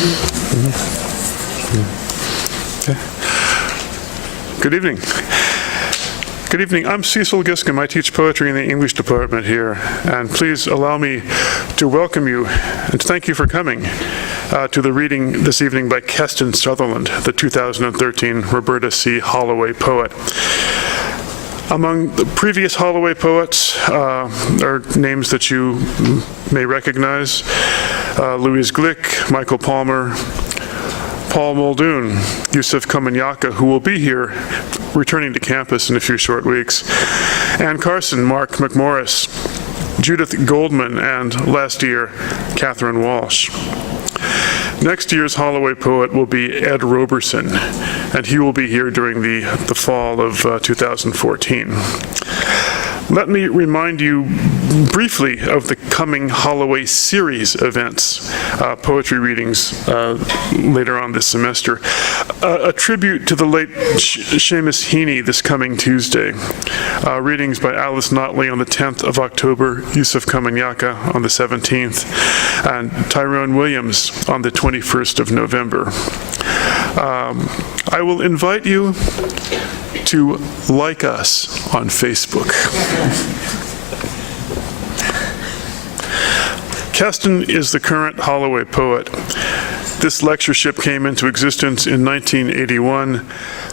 Okay. Good evening. Good evening. I'm Cecil Giscombe. I teach poetry in the English department here. And please allow me to welcome you and thank you for coming to the reading this evening by Keston Sutherland, the 2013 Roberta C. Holloway poet. Among the previous Holloway poets are names that you may recognize: Louise Glick, Michael Palmer, Paul Muldoon, Yusuf Komunyakaa, who will be here returning to campus in a few short weeks, Ann Carson, Mark McMorris, Judith Goldman, and last year, Catherine Walsh. Next year's Holloway poet will be Ed Roberson, and he will be here during the fall of 2014. Let me remind you briefly of the coming Holloway series events, poetry readings later on this semester. A tribute to the late Seamus Heaney this coming Tuesday. Readings by Alice Notley on the 10th of October, Yusuf Komunyakaa on the 17th, and Tyrone Williams on the 21st of November. I will invite you to like us on Facebook. Keston is the current Holloway poet. This lectureship came into existence in 1981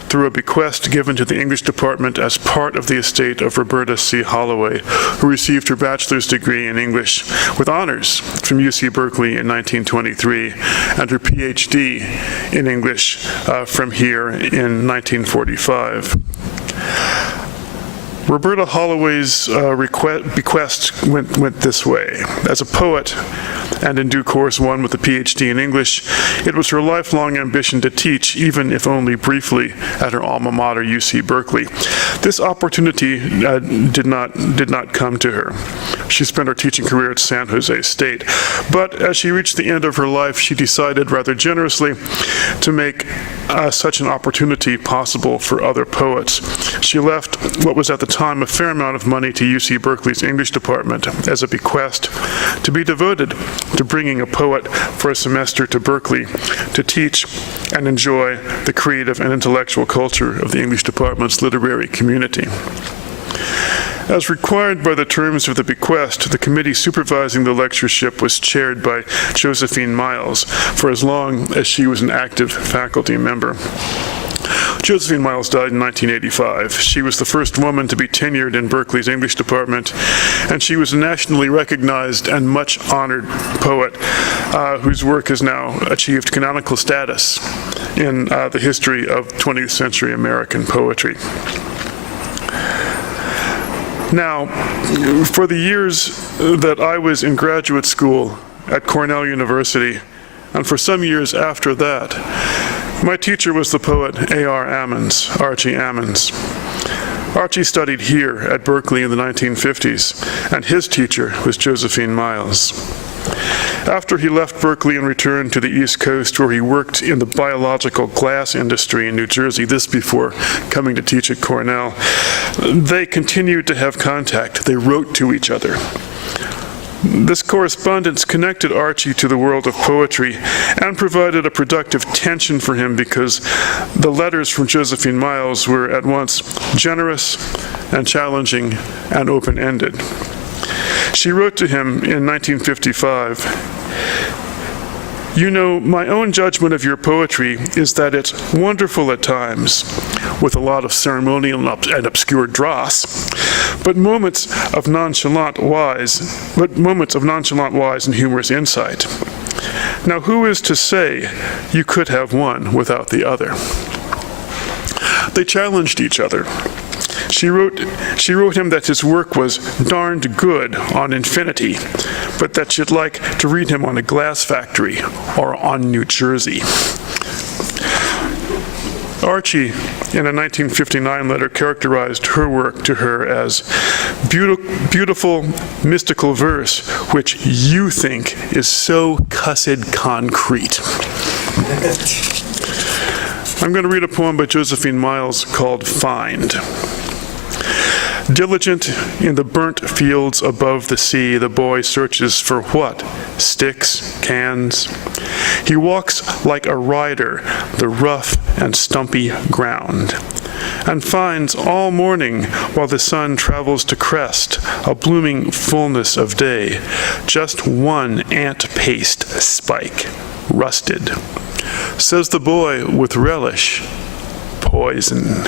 through a bequest given to the English department as part of the estate of Roberta C. Holloway, who received her bachelor's degree in English with honors from UC Berkeley in 1923 and her PhD in English from here in 1945. Roberta Holloway's bequest went this way. As a poet, and in due course one with a PhD in English, it was her lifelong ambition to teach, even if only briefly, at her alma mater, UC Berkeley. This opportunity did not come to her. She spent her teaching career at San Jose State. But as she reached the end of her life, she decided rather generously to make such an opportunity possible for other poets. She left what was at the time a fair amount of money to UC Berkeley's English department as a bequest to be devoted to bringing a poet for a semester to Berkeley to teach and enjoy the creative and intellectual culture of the English department's literary community. As required by the terms of the bequest, the committee supervising the lectureship was chaired by Josephine Miles for as long as she was an active faculty member. Josephine Miles died in 1985. She was the first woman to be tenured in Berkeley's English department, and she was a nationally recognized and much honored poet whose work has now achieved canonical status in the history of 20th century American poetry. Now, for the years that I was in graduate school at Cornell University, and for some years after that, my teacher was the poet A.R. Ammons, Archie Ammons. Archie studied here at Berkeley in the 1950s, and his teacher was Josephine Miles. After he left Berkeley and returned to the East Coast, where he worked in the biological glass industry in New Jersey, this before coming to teach at Cornell, they continued to have contact. They wrote to each other. This correspondence connected Archie to the world of poetry and provided a productive tension for him because the letters from Josephine Miles were at once generous and challenging and open-ended. She wrote to him in 1955, "You know, my own judgment of your poetry is that it's wonderful at times, with a lot of ceremonial and obscure dross, but moments of nonchalant wise and humorous insight. Now, who is to say you could have one without the other?" They challenged each other. She wrote him that his work was darned good on infinity, but that she'd like to read him on a glass factory or on New Jersey. Archie, in a 1959 letter, characterized her work to her as beautiful, mystical verse, which you think is so cussed concrete. I'm going to read a poem by Josephine Miles called Find. Diligent in the burnt fields above the sea, the boy searches for what? Sticks, cans. He walks like a rider the rough and stumpy ground, and finds all morning, while the sun travels to crest a blooming fullness of day, just one ant-paste spike, rusted. Says the boy with relish, poison.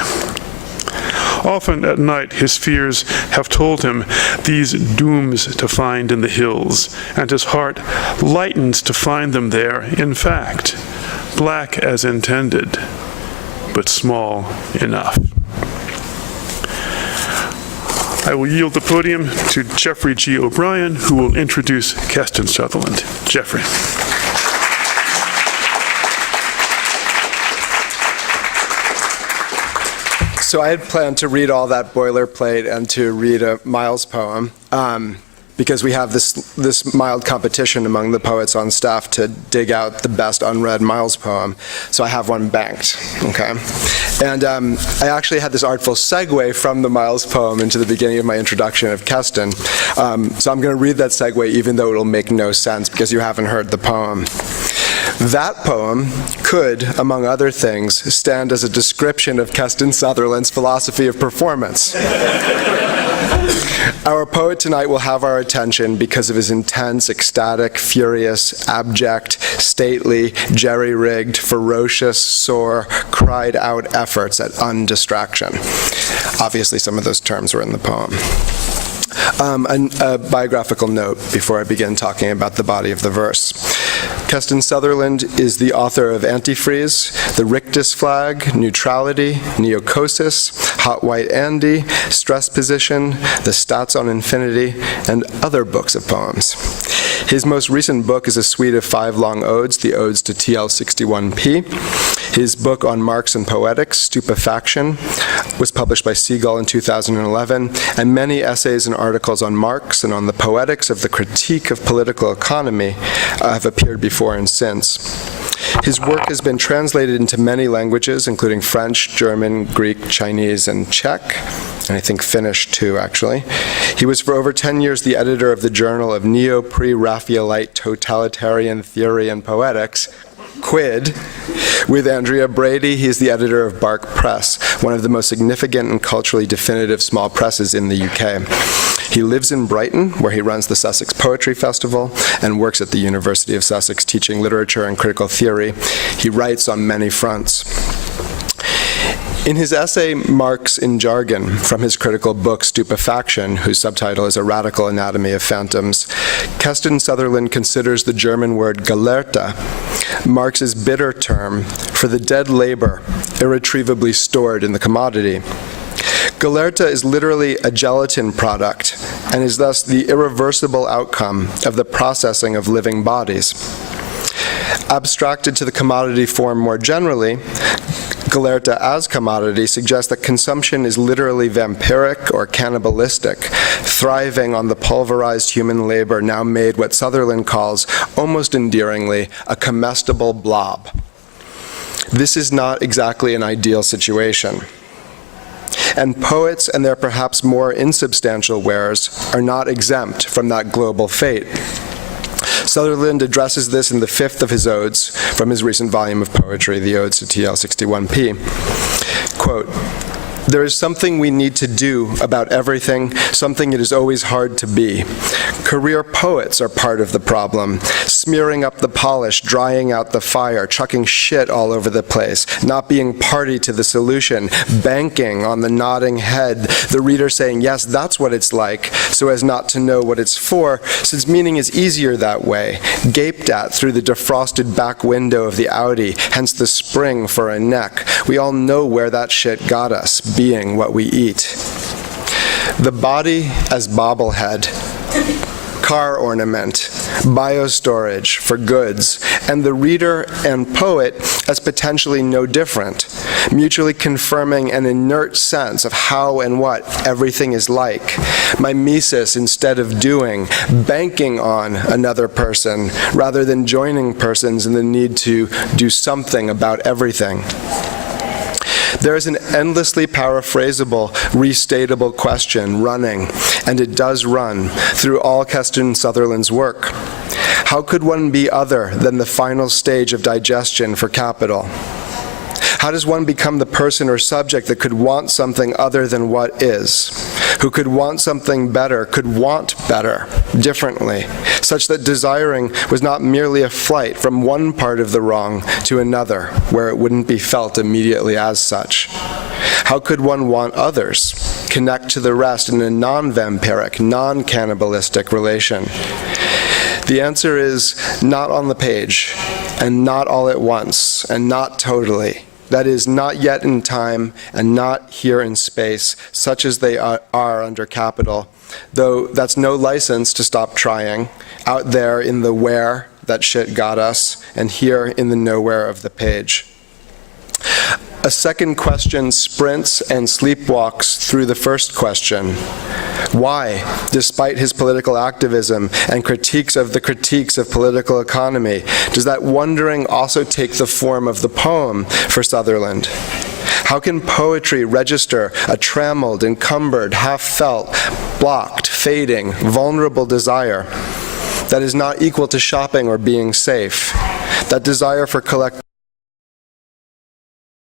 Often at night his fears have told him these dooms to find in the hills, and his heart lightens to find them there, in fact, black as intended, but small enough. I will yield the podium to Jeffrey G. O'Brien, who will introduce Keston Sutherland. Jeffrey. So I had planned to read all that boilerplate and to read a Miles poem, because we have this mild competition among the poets on staff to dig out the best unread Miles poem. So I have one banked, okay? And I actually had this artful segue from the Miles poem into the beginning of my introduction of Keston. So I'm going to read that segue even though it'll make no sense because you haven't heard the poem. That poem could, among other things, stand as a description of Keston Sutherland's philosophy of performance. Our poet tonight will have our attention because of his intense, ecstatic, furious, abject, stately, jerry-rigged, ferocious, sore, cried-out efforts at undistraction. Obviously, some of those terms were in the poem. A biographical note before I begin talking about the body of the verse. Keston Sutherland is the author of Antifreeze, The Rictus Flag, Neutrality, Neocosis, Hot White Andy, Stress Position, The Stats on Infinity, and other books of poems. His most recent book is a suite of 5 long odes, the Odes to TL61P. His book on Marx and Poetics, Stupefaction, was published by Seagull in 2011, and many essays and articles on Marx and on the poetics of the critique of political economy have appeared before and since. His work has been translated into many languages, including French, German, Greek, Chinese, and Czech, and I think Finnish too, actually. He was for over 10 years the editor of the Journal of Neo-Pre-Raphaelite Totalitarian Theory and Poetics, Quid. With Andrea Brady, he is the editor of Bark Press, one of the most significant and culturally definitive small presses in the UK. He lives in Brighton, where he runs the Sussex Poetry Festival and works at the University of Sussex teaching literature and critical theory. He writes on many fronts. In his essay, Marx in Jargon, from his critical book Stupefaction, whose subtitle is A Radical Anatomy of Phantoms, Keston Sutherland considers the German word Gelehrter, Marx's bitter term for the dead labor irretrievably stored in the commodity. Gelehrter is literally a gelatin product and is thus the irreversible outcome of the processing of living bodies. Abstracted to the commodity form more generally, Gelehrter as commodity suggests that consumption is literally vampiric or cannibalistic, thriving on the pulverized human labor now made what Sutherland calls, almost endearingly, a comestible blob. This is not exactly an ideal situation. And poets and their perhaps more insubstantial wares are not exempt from that global fate. Sutherland addresses this in the 5th of his odes from his recent volume of poetry, the Odes to TL61P. Quote, "There is something we need to do about everything, something it is always hard to be. Career poets are part of the problem, smearing up the polish, drying out the fire, chucking shit all over the place, not being party to the solution, banking on the nodding head, the reader saying, yes, that's what it's like, so as not to know what it's for, since meaning is easier that way, gaped at through the defrosted back window of the Audi, hence the spring for a neck. We all know where that shit got us, being what we eat. The body as bobblehead, car ornament, biostorage for goods, and the reader and poet as potentially no different, mutually confirming an inert sense of how and what everything is like. Mimesis instead of doing, banking on another person rather than joining persons in the need to do something about everything. There is an endlessly paraphrasable, restatable question running, and it does run, through all Keston Sutherland's work. How could one be other than the final stage of digestion for capital? How does one become the person or subject that could want something other than what is, who could want something better, could want better, differently, such that desiring was not merely a flight from one part of the wrong to another, where it wouldn't be felt immediately as such? How could one want others, connect to the rest in a non-vampiric, non-cannibalistic relation? The answer is not on the page, and not all at once, and not totally. That is, not yet in time, and not here in space, such as they are under capital, though that's no license to stop trying, out there in the where that shit got us, and here in the nowhere of the page. A second question sprints and sleepwalks through the first question. Why, despite his political activism and critiques of political economy, does that wondering also take the form of the poem for Sutherland? How can poetry register a trammeled, encumbered, half-felt, blocked, fading, vulnerable desire that is not equal to shopping or being safe? That desire for collective